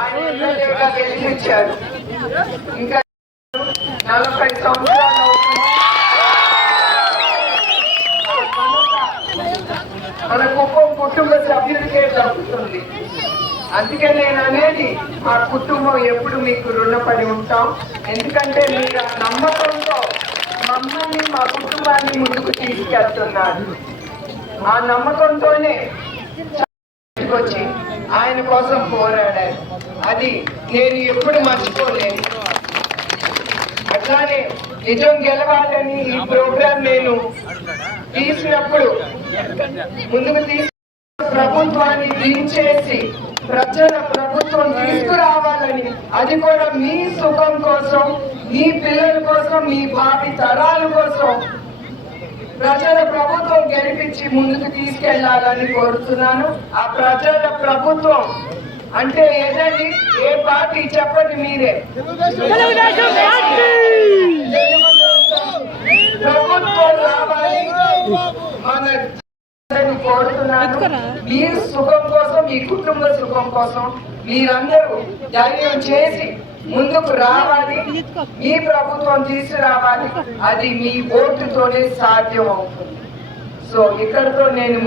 ఆయన ఎమ్మెల్యేగా గెలిపించారు. ఇంకా 40 సంవత్సరాలు అవుతుంది. మన కుటుంబ సభ్యులకే దక్కుతుంది. అందుకే నేను అనేది మా కుటుంబం ఎప్పుడు మీకు రుణపడి ఉంటాం. ఎందుకంటే మీరు ఆ నమ్మకంతో మమ్మల్ని మా కుటుంబాన్ని ముందుకు తీసుకెళ్తున్నారు. ఆ నమ్మకంతోనే వచ్చి ఆయన కోసం పోరాడారు. అది నేను ఎప్పుడు మర్చిపోలేను. అట్లానే నిజం గెలవాలని ఈ ప్రోగ్రాం నేను తీసినప్పుడు ముందుకు ప్రభుత్వాన్ని దించేసి ప్రజల ప్రభుత్వం తీసుకురావాలని, అది కూడా మీ సుఖం కోసం, మీ పిల్లల కోసం, మీ భావి తరాల కోసం ప్రజల ప్రభుత్వం గెలిపించి ముందుకు తీసుకెళ్లాలని కోరుతున్నాను. ఆ ప్రజల ప్రభుత్వం అంటే ఏదండి? ఏ పార్టీ చెప్పండి మీరే. ప్రభుత్వం రావాలి. మన కోరుతున్నాను. మీ సుఖం కోసం, మీ కుటుంబ సుఖం కోసం మీరందరూ ధైర్యం చేసి ముందుకు రావాలి. మీ ప్రభుత్వం తీసుకురావాలి. అది మీ ఓటుతోనే సాధ్యం అవుతుంది. సో ఇక్కడితో నేను